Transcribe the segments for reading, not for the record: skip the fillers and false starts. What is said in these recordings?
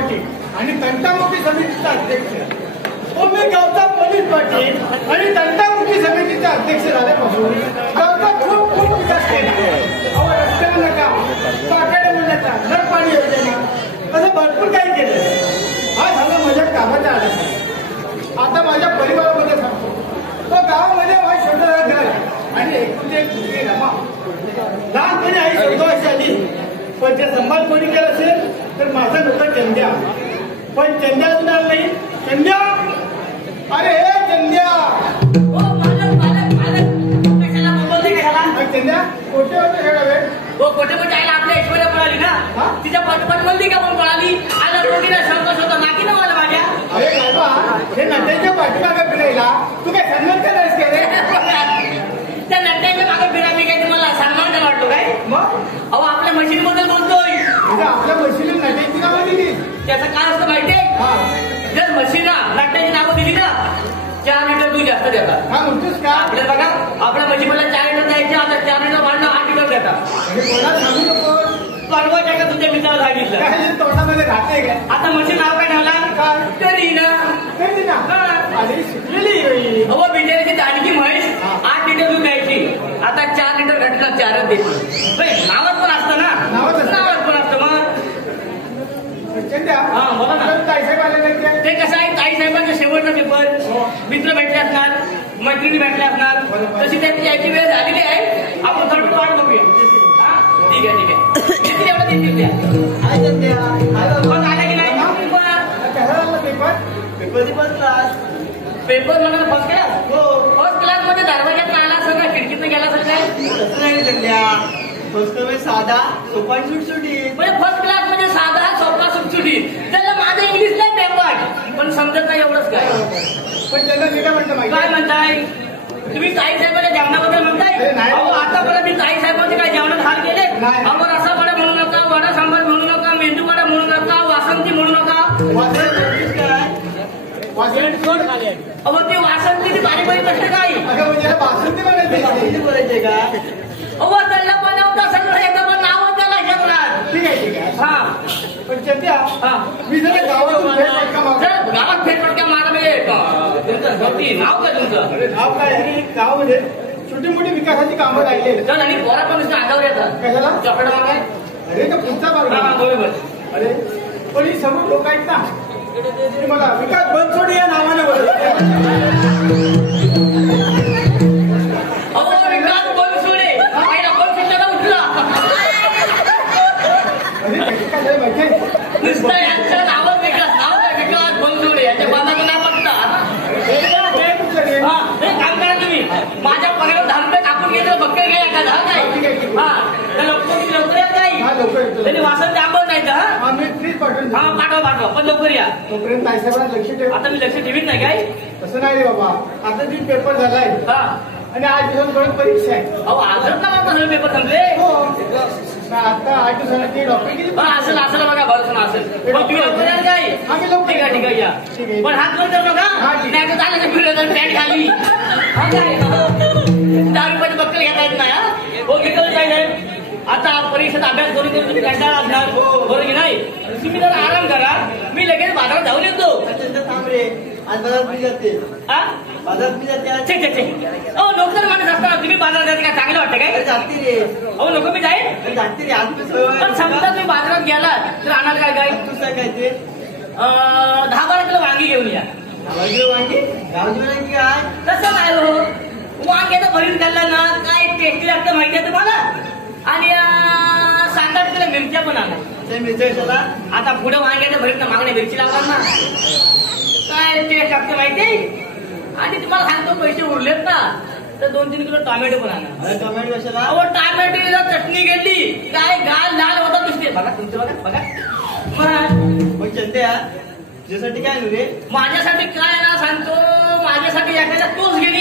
पाटील आणि तंटामुक्ती समितीचा अध्यक्ष. मी गावचा पोलीस पाटील आणि तंटामुक्ती समितीचा अध्यक्ष झाल्यापासून गावचा खूप विकास केला. रस्त्यावर नका, पाकाड्या मुलाचा नळपाणी योजना असं भरपूर काही केलं. हा झाला माझ्या कामाचा आढावा. आता माझ्या परिवारामध्ये सांगतो. तो गावामध्ये माझ्या छोटं घर आणि एकूण एक मुलगी रमा. लहानपणी आई संतोष आली, पण ते संभाळ कोणी केलं असेल तर माझा नव्हता चंद्या. पण चंद्या सुद्धा नाही. चंद्या, अरे हे चंद्या. चंद्या कोठे होते सगळा वेळ? कोठे कोठे आयला आपल्या ऐश्वर्या पळाली ना, तिच्या पटपट बोलली का पण पळाली. आला रोगीला संतोष होता नाकी ना मला माझ्या. अरे बाबा, हे नट्याच्या पाठीमागे फिरायला तू काय सन्मान करायस का रे? त्या नट्याच्या मागे फिरायला काय तुम्हाला सन्मान काय वाटतो काय? मग अहो आपल्या मशीन बद्दल बोलतोय. आपल्या मशीन नट्याची नावं दिली. त्याचं काय असतं माहितीये? जर मशीनला नट्याची नावं दिली ना, 4 लिटर दूध जास्त देतात. हा म्हणतोस का? आपल्याला बघा, आपल्या मशीनला 4 लिटर द्यायचे, आता 4 लिटर वाढलं 8 लिटर देतात. कोणाला सांगू नको. परवाच्या का तुझ्या मित्राला सांगितलं काय तोंडामध्ये राहते काय? आता मशीन नाव काय ठेवला? करीना. करीना अरे शिकलेली. अहो बिचारीची दानकी म्हैस 8 लिटर दूध द्यायची, आता 4 लिटर घटना 4च देते. नावात पण असतं ना, नावात पण असतं. मग हा बोला ना. ते कसं आहे, ताई साहेबांचा शेवटचा पेपर, मित्र भेटले असणार, मैत्रिणी भेटले असणार, तशी त्यांची यायची वेळ झालेली आहे. आपण थोडं वाट बघूया. ठीक आहे ठीक आहे. किती एवढं देतील त्या? मग आला की नाही? पेपर म्हणा फर्स्ट क्लास. हो फर्स्ट क्लास मध्ये दरवाज्यात आला असेल का, खिडकीत गेला असेल काय? फर्स्ट क्लास साधा सोपा सुटसुटी. म्हणजे फर्स्ट क्लास म्हणजे साधा सोपा सुटसुटी. त्याला माझं इंग्लिश नाही पेपर, पण समजत नाही एवढंच काय. पण त्याला निघा म्हणतं माहिती काय म्हणताय तुम्ही? ताई साहेबांच्या जेवणाबद्दल म्हणताय? अहो आतापर्यंत मी ताई साहेबांचे काय जेवणात हाल केले? अहो रसा वडा म्हणू नका, वडा सांबार म्हणू नका, मेंदू वडा म्हणू नका, वासंती म्हणू नका. अहो ते वासंतीची बारीक बारीक कष्ट काय? वासंती म्हणायचे का? अहो त्यांना बनवता सगळं येतं, पण नाव त्याला घेतणार. ठीक आहे ठीक आहे. हा पण चंद्या, मी जर गावातून फेरफटका मारला. गावात फेरफटका मारा म्हणजे तुमचं नाव काय तुमचं? नाव काय? गावामध्ये छोटी मोठी विकासाची कामं राहिली. चल आणि पोरा पण नुसतं अंगावर येतात. कशाला? चपड मागाय. अरे तो पुढचा भाग. बरोबर. अरे पण ही सर्व लोक आहेत ना, मला विकास बनसोडे या नावाने बोलत. अहो विकास बनसोडे पहिला बनसोडला उठला. नुसतं यांचं नावच विकास. नाव काय? विकास बनसोडे. यांच्या बांधाचं नाव बघता. हे काम करा तुम्ही. माझ्या पगारात 10 रुपये टाकून घेतलं बक्कर घ्या एखादा. काय हा लवकर या काही त्यांनी वासंत आंबवत नाही का? हा पाठवा पण लवकर या. तोपर्यंत ताईसाहेबांना लक्ष ठेव. आता मी लक्ष ठेवीत नाही काय? तसं नाही रे बाबा. आता जी पेपर झालाय हा आणि 8 दिवसांपर्यंत परीक्षा आहे. अहो आजच ना माझा सगळे पेपर संपले. आता 8 दिवसांची डॉक्टर किती असेल असेल बघा बरं असेल. तुम्ही लवकर या काय? ठीक आहे ठीक आहे या. पण हात वर करू नका. नाही तर झालं का फिरत पॅन्ट खाली. 10 रुपयाचे बक्कल घेता येत नाही. हो घेतलं काय नाही. आता परीक्षेत अभ्यास करून तुम्ही कंटाळा असणार बरोबर की नाही? तुम्ही जरा आराम करा. मी लगेच बाजारात जाऊन येतो. थांब रे, आज बाजारात मी जाते. बाजारात मी जाते. हो नोकर माणूस असताना तुम्ही बाजारात जाते काय चांगलं वाटतं काय? जाते रे. हो नको मी जाईल. जाते रे. आज पण समजा तुम्ही बाजारात गेला तर आणणार काय काय? तू काय काय ते 10-12 किलो वांगी घेऊन या. वांगी गावची वांगी काय? तसं नाही हो. वांग्याचं भरीत खाल्लं ना काय टेस्टी लागतं माहिती आहे तुम्हाला. आणि 7-8 किलो मिरच्या पण आणा. मिरच्या आता पुढे वांग्याचं भरीत ना मागण्या मिरची लावणार ना काय टेस्ट लागतं माहिती. आणि तुम्हाला सांगतो पैसे उरलेत ना तर 2-3 किलो टोमॅटो पण आणा. टोमॅटो कशाला? अहो टोमॅटोला चटणी घेतली काय गाल लाल होता दिसते. बघा तुमचं बघा. मग चंद्या तुझ्यासाठी काय रे? माझ्यासाठी काय ना सांगतो. माझ्यासाठी एखाद्या तोच गेली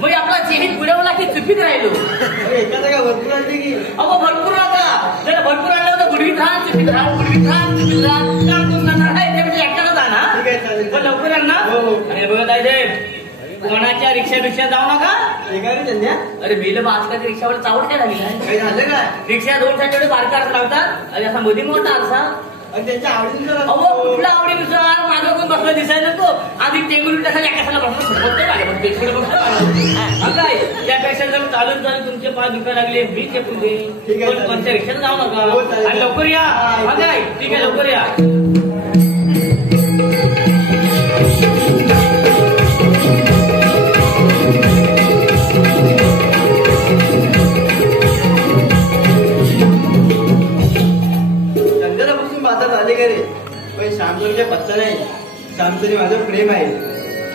मग आपला चेहरी बुडवला की चुकीत राहिलो. एखादा काय भरपूर आणली की? अहो भरपूर नका. जर भरपूर आणलं तर बुडवीत राहा चुकीत राहा बुडवीत राहा चुकीत राहा. त्यापेक्षा एकटाच जा ना. ठीक आहे चालेल. पण लवकर आण ना. आणि बघत आहे कोणाच्या रिक्षा जाऊ नका. चंद्या अरे बिल आजकाल रिक्षावर चावट काय झाली काही झालं का? रिक्षा 2 साठी बारका आरसा लावतात आणि असा मध्ये मोठा आरसा आणि त्याच्या आवडीनुसार अहो कुठला आवडीनुसार माझं कोण बसलं दिसायला नको आधी टेंगुल टाका कशाला बसलं काय त्यापेक्षा जर चालून चालून तुमचे पाय दुखायला लागले मी चेपून देईन पण कोणत्या रिक्षाला जाऊ नका आणि लवकर या काय ठीक आहे लवकर या पण श्यामसोनीचा पत्ता नाही. श्यामसोनी माझं प्रेम आहे.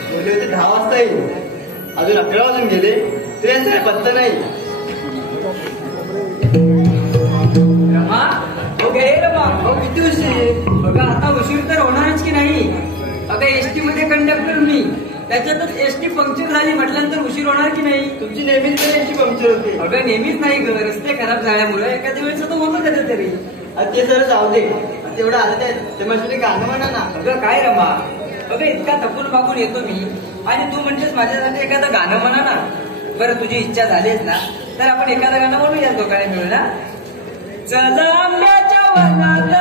बोलले होते 10 वाजता येईल, अजून 11 वाजून गेले तरी यांचा पत्ता नाही. रमा हो गे रमा हो किती उशीर? बघा आता उशीर तर होणारच की नाही. अगं एसटी मध्ये कंडक्टर मी, त्याच्यातच एसटी पंक्चर झाली म्हटल्यानंतर उशीर होणार की नाही. तुमची नेहमीच तर एसटी पंक्चर होते. अगं नेहमीच नाही ग, रस्ते खराब झाल्यामुळे एखाद्या वेळेस तर होतं कधीतरी. ते सर जाऊ दे, तेवढं आलं ते माझ्या गाणं म्हणा ना. अगं काय रमा, अगं इतका थकून मागून येतो मी आणि तू म्हणतेस माझ्यासाठी एखादं गाणं म्हणा ना. बरं तुझी इच्छा झालीच ना तर आपण एखादं गाणं म्हणूया दोघांनी मिळून ना. चल आंब्याच्या वनात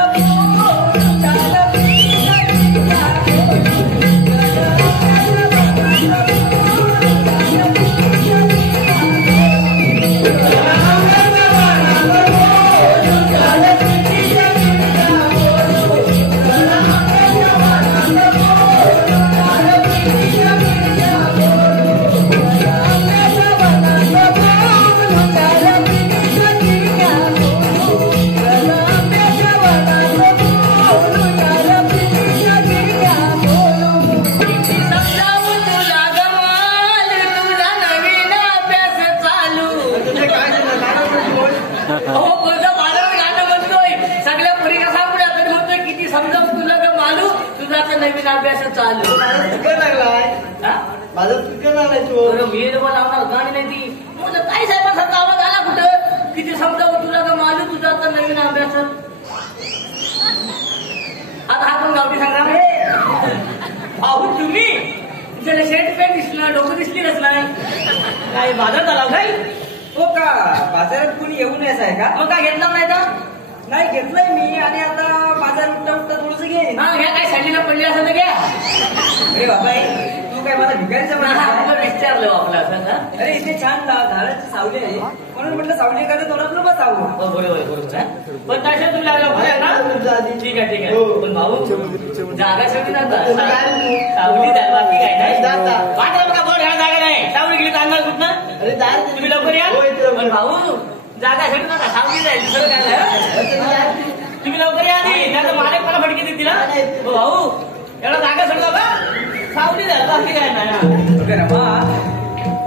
नवीन अभ्यास चालू माझं चुकं लागलाय तो. मी लावणार गाणी नाही ती म्हणजे काय साहेबांसारखा आवाज आला कुठं किती समजावं तुला का मालू तुझा तर नवीन अभ्यास. आता हा पण गावठी सांगणार अहो तुम्ही तुझ्याला शर्ट पॅन्ट दिसलं डोकं दिसलीच नाही काय बाजारात आला काय. हो का बाजारात कुणी येऊ नयेच आहे का. मग काय घेतला नाही का. नाही घेतलंय मी आणि आता बाजार उठता उठता थोडस घेईन. हा घ्या काय सँडीला पडली असं तर घ्या. अरे बाबा तू काय मला भिकारीचा विचारलं आपलं असं. अरे इथे छान झाडाची सावली आहे म्हणून म्हटलं सावली एखादं थोडं आपलं बसावं. बरोबर पण तशा तुम्ही लागला ठीक आहे ठीक आहे. पण भाऊ जागा शेवटी जातात सावली द्या बाकी काय नाही वाटलं बघा बोर्ड ह्या जागा नाही सावली गेली चांगला कुठं. अरे तुम्ही लवकर या. पण भाऊ जागा शेवटी नका सावली जाईल दुसरं काय. तुम्ही लवकर या आधी नाही तर मालक मला फटके देतील ना. भाऊ एवढा जागा सोडला का सावली द्या बाकी काय नाही.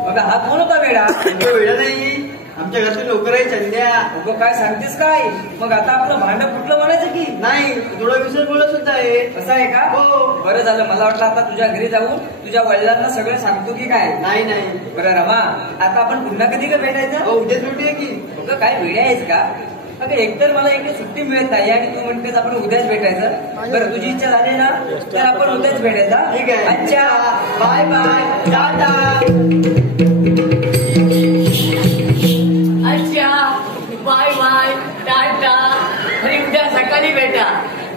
बघा हा कोण होता वेडा. वेळा नाही आमच्या घरचे नोकर आहे चंद्या. अगं काय सांगतेस काय. मग आता आपलं भांडं फुटलं म्हणायचं की नाही थोडा विषय बोलत सुद्धा आहे. असं आहे का. हो बरं झालं मला वाटलं आता तुझ्या घरी जाऊन तुझ्या वडिलांना सगळं सांगतो की काय. नाही नाही बरं रमा आता आपण पुन्हा कधी का भेटायचं. उद्या सुट्टी आहे की. अगं काय वेळ आहेस का. अगं एकतर मला इकडे सुट्टी मिळत नाही आणि तू म्हणतेस आपण उद्याच भेटायचं. बरं तुझी इच्छा झाली ना तर आपण उद्याच भेटायचं. ठीक आहे. अच्छा बाय बाय टाटा. अच्छा बाय बाय टाटा आणि उद्या सकाळी भेटा.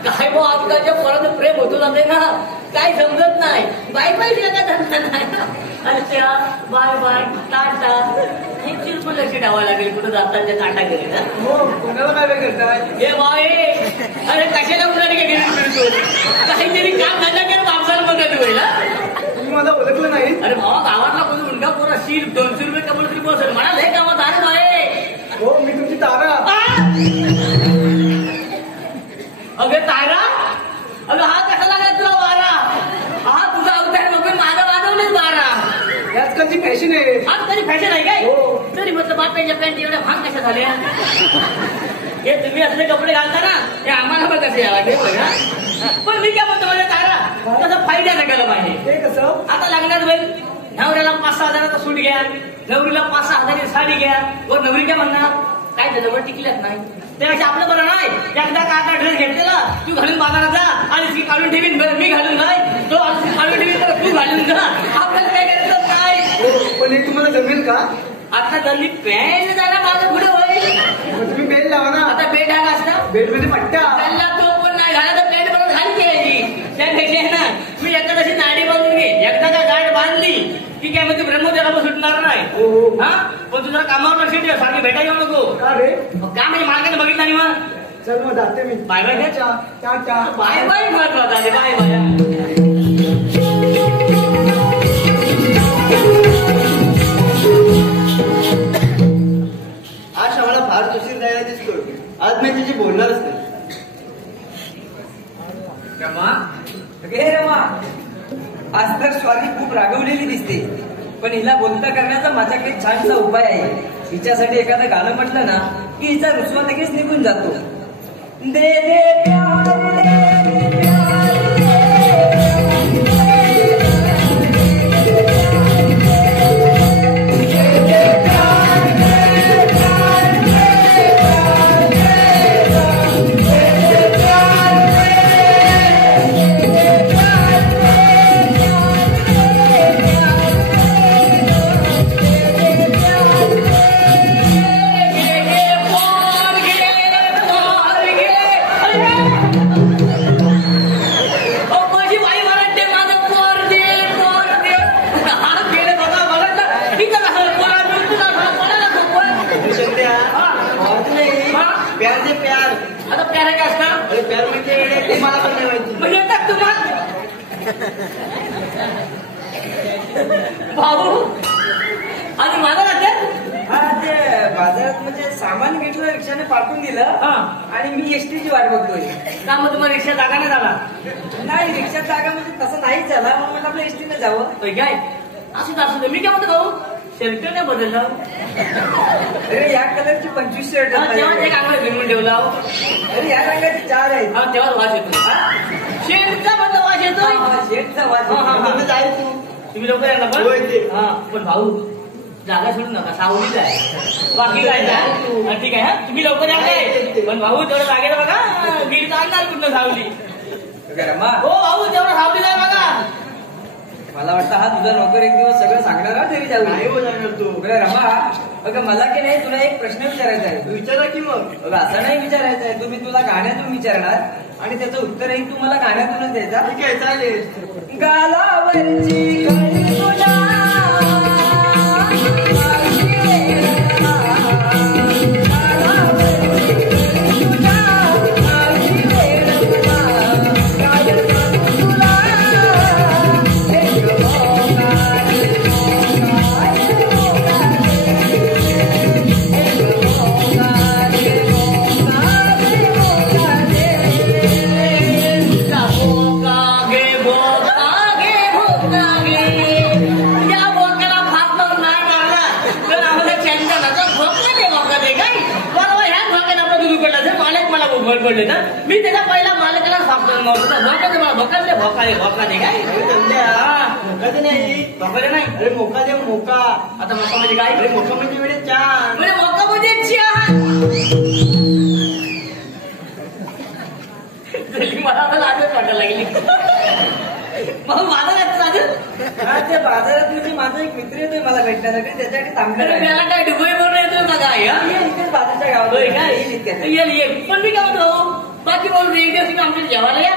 काय मग आजकालच्या पोराचं प्रेम होतो जाते ना काय समजत नाही. बाय बाय का धंदा नाही. अच्छा बाय बाय टाटा हे चिरपूर लक्ष ठेवावं लागेल कुठं जाताच्या टाटा गेले ना. हो कुणाला काय करताय. हे बाय अरे कशाला मुलाने काय घेऊन फिरतो काहीतरी काम धंदा केलं माणसाला मदत होईल. तुम्ही मला ओळखलं नाही. अरे भावा गावातला कोणी मुलगा पोरा शीर 200 रुपये कमल तरी पोहोचेल म्हणा हे गावात आहे बाय. हो मी तुमची तारा. अगं तारा अगं हा कसा लागला तुला वारा. हा तुझा अवतार बघून माझा वाजवलेच वारा. आजकालची फॅशन आहे. आज तरी फॅशन आहे काय. हो. तरी म्हटलं बाप्याच्या पॅन्ट एवढ्या भाग कशा झाल्या. हे तुम्ही असले कपडे घालता ना ते आम्हाला पण कसे यावं लागेल बघा. पण मी काय म्हणतो म्हणजे तारा तसं फायद्याचं केलं पाहिजे. ते कसं. आता लग्नात बैल नवऱ्याला 5-6 हजाराचा सूट घ्या नवरीला 5-6 हजाराची साडी घ्या वर नवरी काय म्हणणार काय त्याच्यावर टिकल्याच नाही. त्यापेक्षा आपलं बरं नाही एकदा काटा ड्रेस घेतलेला तू घालून बाजारात जा आणि ती काढून ठेवीन बरं मी घालून नाही तो काढून ठेवीन बरं तू घालून जा. आपल्याला काय करायचं काय. पण हे तुम्हाला जमेल का. आता जल्ली पॅन्ट जायला माझं पुढे होईल. तुम्ही बेल लावा ना. आता बेड हा असता बेड मध्ये पट्ट्या. त्यांना तो पण नाही घाला सुटणार नाही हो, हो. हा पण तू जरा कामावर लक्ष ठेव सारखी भेटायला येऊ नको का रे का म्हणजे मालकाने बघितलं नाही मग चल मग जाते मी बाय बाय घ्या टाटा बाय बाय महत्वाचं आहे बाय बाय आज आम्हाला फार उशीर जायला दिसतो आज मी तिची बोलणारच नाही रमा गे रमा आज तर स्वारी खूप रागवलेली दिसते पण हिला बोलता करण्याचा माझ्याकडे छानसा उपाय आहे हिच्यासाठी एखादं गाणं म्हटलं ना की हिचा रुसवा लगेच निघून जातो दे दे प्यार दे दे प्यार प्यार दे प्यार आता प्यारे काय असतं अरे प्यार म्हणजे येडे, ते मला पण नाही माहिती म्हणजे येतात तुम्हाला भाऊ आणि माझा राज्यात हा ते बाजारात म्हणजे सामान घेतलं रिक्षाने पाठवून दिलं हा. आणि मी एसटीची वाट बघतोय का मग तुम्हाला रिक्षा जागा नाही झाला नाही रिक्षा जागा म्हणजे तसं नाहीच झाला म्हणून म्हटलं आपलं एसटीने जावं होय काय असू दे मी काय म्हणतो भाऊ शर्ट नाही बदलला अरे या कलरची 25 शर्ट तेव्हा ते कामाला घेऊन ठेवला अरे या रंगाची 4 आहेत हा तेव्हाच वास येतो शेरचा बदल वास येतोय शेटचा वाज हा, हा, हा. तुम्ही जाईल तू तुम्ही लोक यांना पण होय ते. हा पण भाऊ जागा सोडू नका सावलीच आहे बाकी काय नाही. हा, ठीक आहे हा तुम्ही लवकर या काय पण भाऊ तेवढं जागेला बघा गिरी आणणार कुठं सावली रमा हो भाऊ तेवढं सावली आहे बघा मला वाटतं हा तुझा नोकर एक दिवस सगळं सांगणार हा तरी जाऊ नाही हो जाणार तू बरं रमा अगं मला की नाही तुला एक प्रश्न विचारायचा आहे विचारा की मग अगं असं नाही विचारायचं आहे तुम्ही तुला गाण्यातून विचारणार आणि त्याचं उत्तरही तू मला गाण्यातूनच द्यायचा ठीक आहे चालेल गालावरची कळी तुझ्या पडले तर मी त्याचा पहिला मालकाला सांगतो भोकाले भोकाले भोकाले काय मोका नाही भोकाले नाही अरे मोका दे मोका आता मोका म्हणजे काय अरे मोका म्हणजे वेळे छान म्हणजे मोका म्हणजे मला आता लाजच वाटायला लागली मग माझं लाजत ते बाजारात म्हणजे माझा एक मित्र येतोय मला भेटण्यासाठी त्याच्याकडे थांबलेला आहे. त्याला काय डुबई वरून येतोय का काय ये इथेच बाजूच्या गावात होय काय येईल इतक्यात. येईल पण मी काय म्हणतो बाकी बोलून एक दिवस आमच्या जेवायला या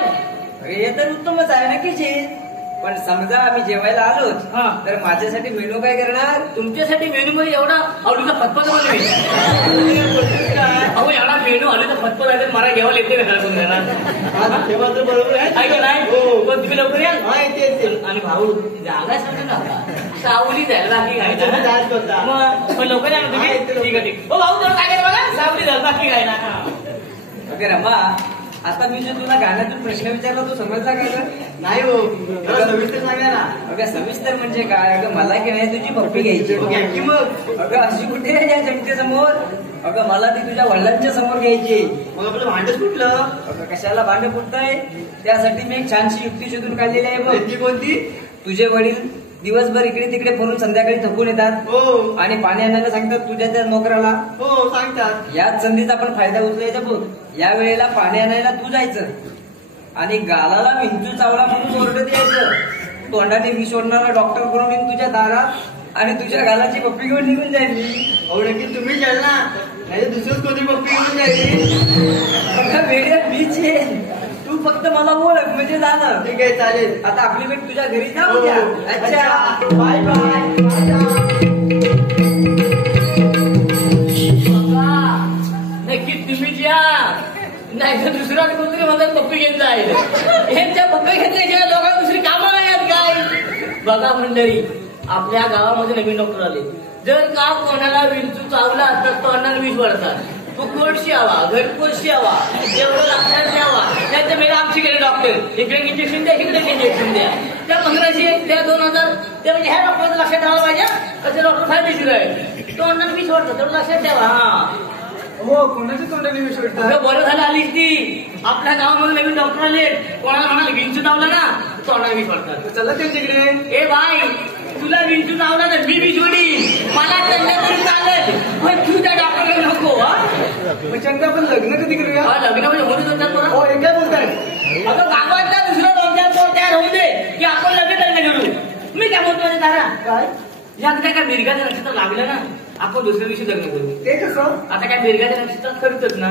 अरे हे तर उत्तमच आहे नक्कीच येईल. पण समजा आम्ही जेवायला आलोच हा. तर माझ्यासाठी मेनू काय करणार तुमच्यासाठी मेनू मध्ये एवढा आवडीचा फतफत बनवेल अहो एवढा मेनू आले तर फतफत आहे मला जेवायला येते का घरातून घरात हे मात्र बरोबर आहे आहे का नाही हो. पण तुम्ही लवकर याल हा येते आणि भाऊ जागा सांगा ना सावली जायला बाकी काय तुम्ही जायच करता. मग पण लवकर या ना तुम्ही हा, येते लवकर. ठीक आहे ठीक हो भाऊ जर काय बघा सावली जायला बाकी काय ना ओके रमा आता मी जो तुला गाण्यातून प्रश्न विचारला तो समजला काय का नाही हो जरा सविस्तर सांगा ना अगं सविस्तर म्हणजे काय अगं मला की नाही तुझी पप्पी घ्यायची घ्या की मग अगं अशी कुठे आहे या जनतेसमोर अगं मला ती तुझ्या वडिलांच्या समोर घ्यायची मग आपलं भांडच कुठलं अगं कशाला भांडे फुटताय त्यासाठी मी एक छानशी युक्ती शोधून काढलेली आहे बघ ती कोणती तुझे वडील दिवसभर इकडे तिकडे फिरून संध्याकाळी थकून येतात हो आणि पाणी आणायला सांगतात तुझ्या त्या नोकराला हो सांगतात याच संधीचा आपण फायदा उचलायचा बघ या वेळेला पाणी आणायला तू जायचं आणि गालाला विंचू चावला म्हणून ओरडत यायचं तोंडाने विष ओढणारा डॉक्टर करून येईन तुझ्या दारात आणि तुझ्या गालाची पप्पी घेऊन निघून जाईल अहो नक्की तुम्ही जाल ना नाही तर दुसरंच कोणी पप्पी घेऊन जायची वेळेत मीच येईल तू फक्त मला ओळख म्हणजे झालं ठीक आहे चालेल आता आपली भेट तुझ्या घरी जाऊ हो. द्या अच्छा बाय बाय नाही तर दुसरा कोणतरी म्हणतात पप्पी घेत जाईल यांच्या पप्पी घेतल्याशिवाय लोकांना दुसरी कामं नाही आहेत काय. बघा मंडळी, आपल्या गावामध्ये नवीन डॉक्टर आले. जर का कोणाला विंचू चावला तर तोंडाला विष पडतात. फुकट यावा, घरपोच यावा, एवढं लक्षात ठेवा. त्याच्या वेळेला आमची गेले डॉक्टर इकडे इंजेक्शन द्या, इकडे इंजेक्शन द्या. त्या 1500 त्या 2000 ते म्हणजे ह्या डॉक्टरचं लक्षात ठेवायला पाहिजे. त्याचे डॉक्टर फायदेशीर आहे. तोंडाला विष पडतात तेवढं लक्षात ठेवा. हा हो, कोणाच्या तोंडाने विष वाटतं? बरं झालं आलीच ती. आपल्या गावामध्ये नवीन डॉक्टर आले. कोणाला म्हणाला विंचू चावला ना तोंडाला विष पडतात. चला त्यांच्याकडे. ए बाय, तुला विंचू चावला ना मी विष उडीन. मला त्यांना तरी चालत पण तू त्या डॉक्टरकडे नको. मग चंदा पण लग्न कधी करूया? लग्न म्हणजे होत होतात. हो, हे काय बोलताय? अगं गावातल्या दुसरा 2-4 पोर तयार होऊ दे की आपण लगेच लग्न करू. मी काय म्हणतो म्हणजे तारा काय एकदा काय मिरगाचं नक्षत्र लागलं ना आपण दुसऱ्या दिवशी लग्न करू. ते कसं? आता काय मिरगाच्या नक्षत्रात करतच ना.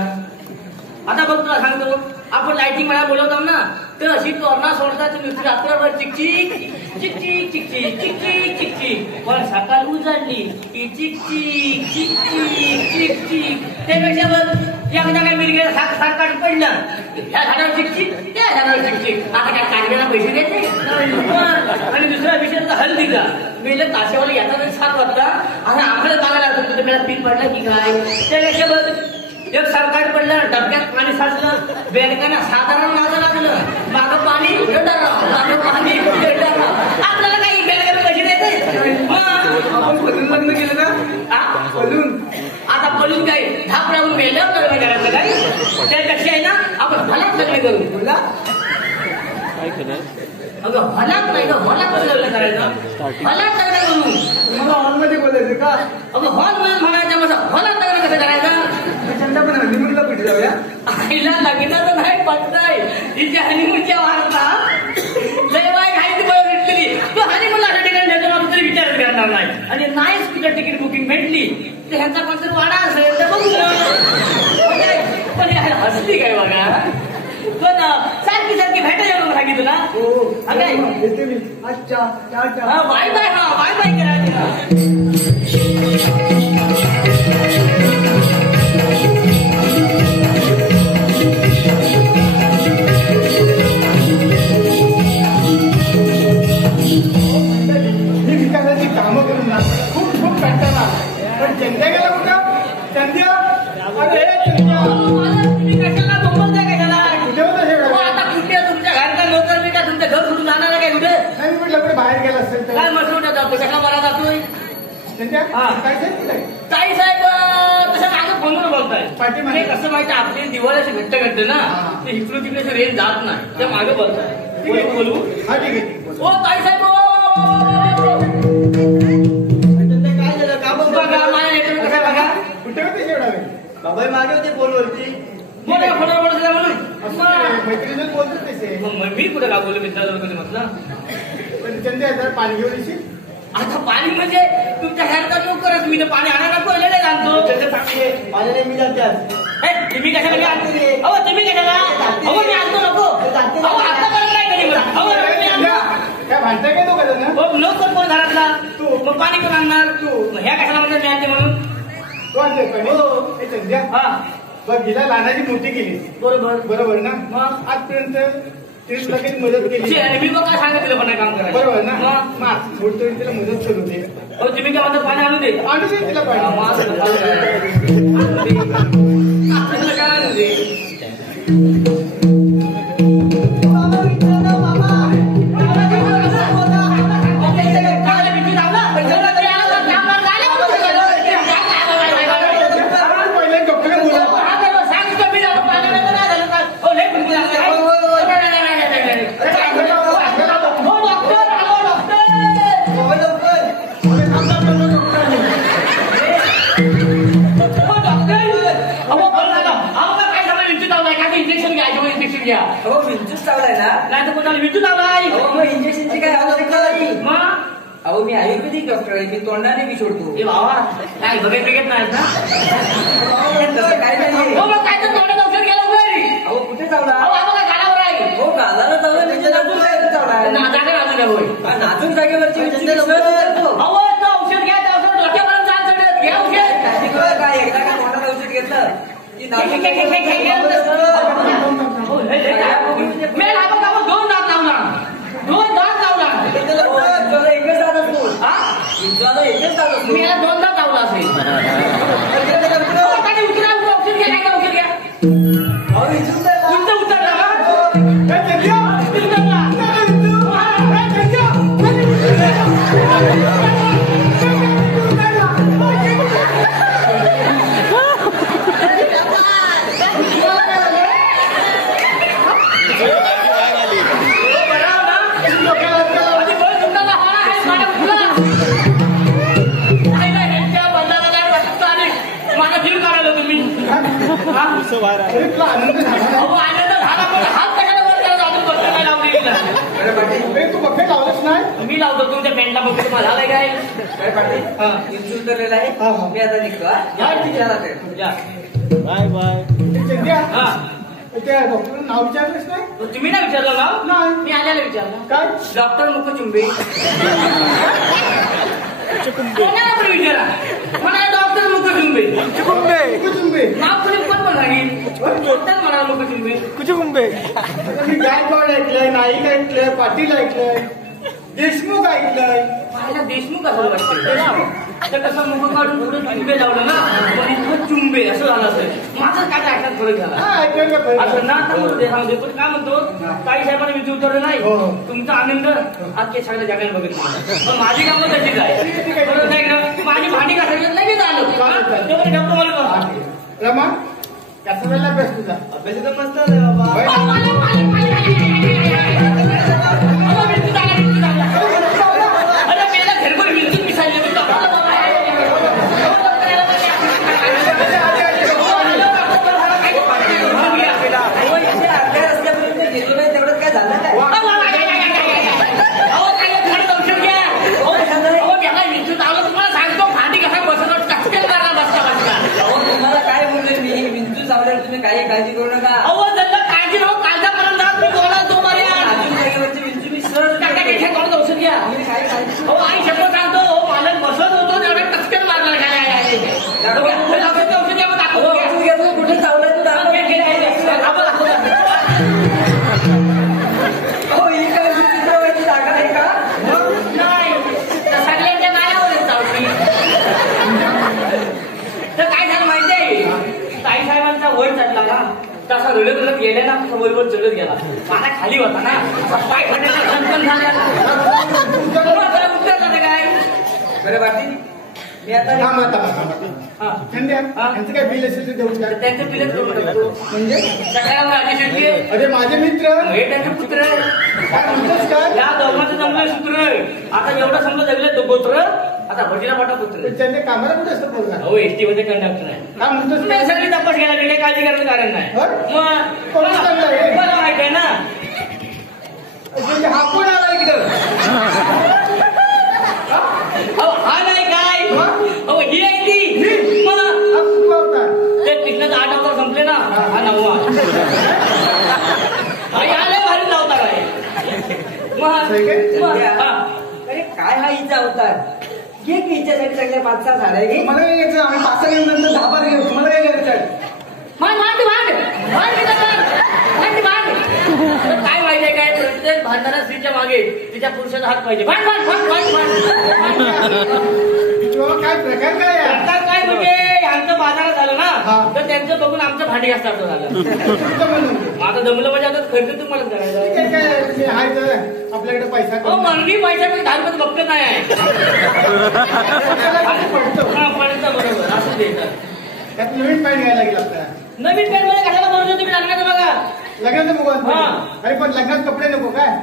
आता बघ तुला सांगतो, आपण लाइटिंग मला बोलवतो ना तर अशी तोरणा सोडतात नुसती रात्रभर चिकचिक चिकचिक चिकचिक चिकचिक चिकचिक. पण सकाळ उजाडली की चिकचिक चिकचिक चिकचिक. त्यापेक्षा बघ एकदा काय मिरगेला सात काढून पडलं ह्या झाडावर चिकचिक त्या झाडावर चिकचिक. आता काय काढण्याला पैसे देते. आणि दुसऱ्या विषयाचा हल्दीला मेले ताशेवाला येतात 7 वाजता आणि आम्हाला बघायला लागतो तुझं मला पिन पडला की काय. त्यापेक्षा बघ एक सरकार पडलं डबक्यात पाणी साचलं बेडकांना साधारण माझं लागलं मागं पाणी मागं पाणी आपल्याला काही बेडकांना पैसे देते. आपण पलून लग्न केलं का? पलून. आता पलून काय धाप राहून मेल्यावर लग्न करायचं काय? त्यापेक्षा आहे ना आपण भलाच लग्न करू. बोला. अगं भलाच नाही ग, भलाच लग्न करायचं. भलाच लग्न करू. मला हॉलमध्ये बोलायचं का? अगं हॉल मध्ये म्हणायचं मग भलाच लग्न कसं करायचं? चंदा पण हनीमूनला कुठे जाऊया? आईला लग्नाचं नाही पटतंय. तिच्या हनीमूनच्या वार्ता लय बाय खायची बळ भेटलेली. तू हनीमूनला अशा ठिकाणी देतो ना तरी विचारच करणार नाही. आणि नाहीच तुझ्या तिकीट बुकिंग भेटली तर ह्यांचा कोणतरी वाडा असेल तर बघू. पण हसली काय बघा. पण सारखी सारखी भेटायला म्हणून सांगितलं ना. हो, काय येते मी. अच्छा, टाटा. हा बाय बाय. हा बाय बाय करायचं. मी विकासाची कामं करून ना खूप खूप कंटाळा. पण चंद्या गेला कुठं? चंद्या, अरे चंद्या तुम्ही कशाला बोंबलताय कशाला? कुठे होता हे? आता कुठे तुमच्या घरचा नोकर मी का तुमचं घर सोडून जाणार काय कुठे? नाही, मी म्हटलं कुठे बाहेर गेला असेल तर. काय मसरूट जातो कशाला मला जातोय? चंद्या हा. काय सांगितलंय? ताई साहेब तसं माझं फोनवर बोलताय. पाठीमागे. म्हणजे कसं माहिती आपली दिवाळी अशी घट्ट घडते ना हा. ते इकडून तिकडे रेंज जात नाही त्या मागे बोलताय. ठीक आहे. बोलू हा, ठीक आहे. ओ ताई साहेब चंदा काय झालं? का बघ बघा माझ्या नेटवर्क कसं बघा. कुठे होते एवढा वेळ? बाबा मागे होते फोनवरती. बोला फोनवर बोलत म्हणून असं मैत्रिणीच बोलतो तसे. मग मी कुठे का बोलू मित्राला कधी म्हटलं. पण चंद्या जरा पाणी घेऊन येशील? आता पाणी म्हणजे तुमच्या घरचा नोकरच मी तर पाणी आणायला कोयला नाही आणतो. चंदा पाणी आहे. माझ्या नाही मी जाते आज. तुम्ही कशाला घ्या? अहो तुम्ही कशाला? अहो मी आणतो नको. अहो आता पर्यंत नाही कधी मला. अहो मी चंद्या, आणतो. काय भांडताय काय दोघं जण? हो नोकर कोण घरातला? तू. मग पाणी कोण आणणार? तू. मग ह्या कशाला म्हणतात मी आणते म्हणून? तू आणतोय पाणी? हो. ए चंद्या, हा बघ हिला लहानाची मोठी केली बरोबर. बरोबर ना? मग? आजपर्यंत तिने तुला काही मदत केली आणि मी मग काय सांगितलं पण नाही काम करायचं. बरोबर ना? मग? मग मोठं तिला मदत करू दे. अहो तुम्ही काय म्हणता पाणी आणून दे. आणू दे तिला पाणी. आपल्याला काय आणून दे? पहिले डॉक्टर बोला. इंजेक्शन घ्या. हो विंचूच चावलाय ना. नाही तर कोणाला विद्युत लावलाय. अहो मग इंजेक्शनची काय आवश्यकता नाही. मग अहो मी आयुर्वेदिक डॉक्टर आहे. मी तोंडाने मी सोडतो. ए बाबा काय बघायचं घेत नाही ना. तसं काय नाही. हो मग काय तर तोंडात औषध घ्यायला उभारी. अहो कुठे चावला? अहो बाबा काय गाडावर आहे. हो गालाला चावला म्हणजे नाजूक जागेवर चावला. जागा नाजूक आहे होय. नाजूक जागेवरची विंचू सहज करतो. अहो तो औषध घ्या. त्या औषध डोक्यापर्यंत जाल चढत घ्या औषध. काय एकदा का तोंडात औषध घेतलं की दोन दात लावणार एकच दात असतो हा एकच दात असतो मी याला दोन दात लावला असेल औषध घ्या काय औषध घ्या उतरला आनंद झाला पण हात कशाला वर करायला अजून बघ काय लावली तू बघते लावलंच नाही मी लावतो तुमच्या पेंटला बघतो मला झालंय काय इंचू उतरलेला आहे मी आता निघतो बाय बाय हा त्या डॉक्टरनं नाव विचारलंच नाही तुम्ही नाही विचारलं ना नाही. मी आल्याला विचारलं काय डॉक्टर मुखचुंबे कोणाला पण विचारा म्हणा डॉक्टर मुखचुंबे कुचुंबे नाव कोणी कोण पण लागेल डॉक्टर म्हणा मुखचुंबे मी गायकवाड ऐकलंय नाईक ऐकलंय पाटील ऐकलंय देशमुख ऐकलंय मला देशमुख असं वाटतं तर कसं मुख काढून पुढे चुंबे लावलं ना मुख चुंबे असं झालं असेल माझं काय ऐकण्यात फरक झाला हा ऐकलं का असं ना तर सांगते पण काय म्हणतो काही साहेबांना मी उत्तर नाही हो. तुमचा आनंद आज ते सगळ्या जगाला बघितलं पण माझी कामं तशीच आहे बरोबर नाही का माझी भांडी घासायची लगेच आलो तेव्हा गप्पा मला रमा त्याचा वेळेला अभ्यास तुझा अभ्यास तर मस्त आहे बाबा अरे मेला घरभर विलचून मिसायले तेवढं काय झालं काय तुम्हाला सांगतो भांडी कसा बसवतो टचकेल मारला बसता तुम्हाला काय बोलले मी विंचू चावल्यावर तुम्ही काही काळजी करू नका अहो त्यांना काळजी राहू कालच्यापर्यंत मी बोला तो मार्या अजून जागेवरची विंचू मी सहज कोण औषध घ्या तुम्ही काही काळजी हो आई शब्द सांगतो हो मालक बसत होतो तेवढ्या टचकेल मारला काय औषध घ्या मग दाखवतो घ्या. कुठे चावलाय तू दाखव. आपण दाखवतो. हो ही काय चित्रवाची जागा आहे का नाही सगळ्यांच्या नायावर चावती तर काय झालं माहितीये ताई साहेबांचा वय चढला ना तसा रडत रडत गेले ना वरवर चढत गेला माझा खाली होता ना पाय फाटायचा झणझण झाला उत्तर झालं काय बरं पाटील मी आता हा थंडी यांचं काय बिल असेल ते देऊन द्या. त्यांचे पिलेच करू शकतो म्हणजे सगळ्या राजे शेट्टी अरे माझे मित्र हे त्यांचे पुत्र काय म्हणतोस काय या दोघांचं जमलं सूत्र आता एवढं समजा जगले तो गोत्र आता भजीला मोठा पुत्र त्यांच्या कामाला कुठे असतं बोलणार हो एसटी मध्ये कंडक्टर आहे काय म्हणतोस तुम्ही सगळी तपास घ्यायला गेले काळजी करायचं कारण नाही हो? मग कोणी चांगलं आहे? मला माहित आहे ना म्हणजे हा कोण आला इकडं अहो हा नाही काय अहो ही आहे ती मग हा कुठला होता ते कृष्णाचा 8 अवतार संपले ना हा 9वा आले भारी लावता काय मग हा अरे काय हा हिचा अवतार घे की हिच्यासाठी सगळ्या 5-6 झाल्या घे मला काय घ्यायचं आम्ही 5 घेऊन नंतर 10 घेऊ तुम्हाला काय घ्यायचं काय माहितीये काय प्रत्येक भांडणाऱ्या स्त्रीच्या मागे तिच्या पुरुषाचा हात पाहिजे भांड किंवा काय प्रकार काय आहे प्रकार काय म्हणजे आमचं बाजारात झालं हा. ना तर त्यांचं बघून आमचं भांडी घासतं झालं तुमचं म्हणून माझं जमलं म्हणजे आता खर्च तुम्हाला करायचा काय काय तुम्ही हाय तर आपल्याकडे पैसा हो मनवी पैसा मी 10 रुपये बघत नाही आहे पडतो हा, पडतं बरोबर असं देतात त्यात नवीन पॅन्ट घ्यायला लागेल आपल्याला नवीन पॅन्ट मध्ये कशाला बरोबर तुम्ही लग्नाचं बघा लग्नाचं बघू हा. अरे पण लग्नात कपडे नको काय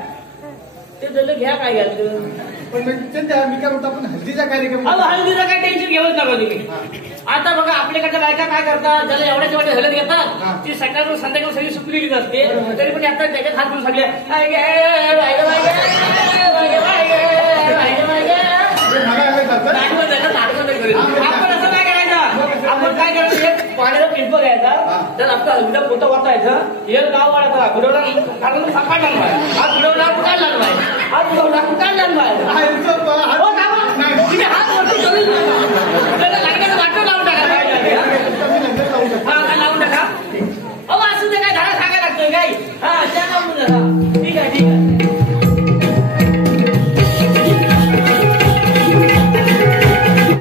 ते झालं घ्या काय घ्यायचं पण मी काय म्हणतो आपण हल्दीचा कार्यक्रम अहो हळदीचं काय टेन्शन घेऊच नका तुम्ही आता बघा आपल्याकडच्या बायका काय करतात ज्याला एवढ्याच्या एवढ्या हलत हा. घेतात ती सकाळपासून संध्याकाळ सगळी सुकलेलीच असते तरी पण आता त्याच्यात हात घेऊन सगळे आपण असं काय करायचं आपण काय करायचं एक पाण्याचा पिंप घ्यायचा तर आपला हलगीचा पोटा वाटायचं एक गाव वाढायचा गुडवला कारण सकाळ लागलाय हा गुडवला कुठायला लागलाय हा गुडवला कुठायला लागलाय तुम्ही हात वरती करून त्याला लागण्याचं वाटं लावून टाका हा लावून टाका झाला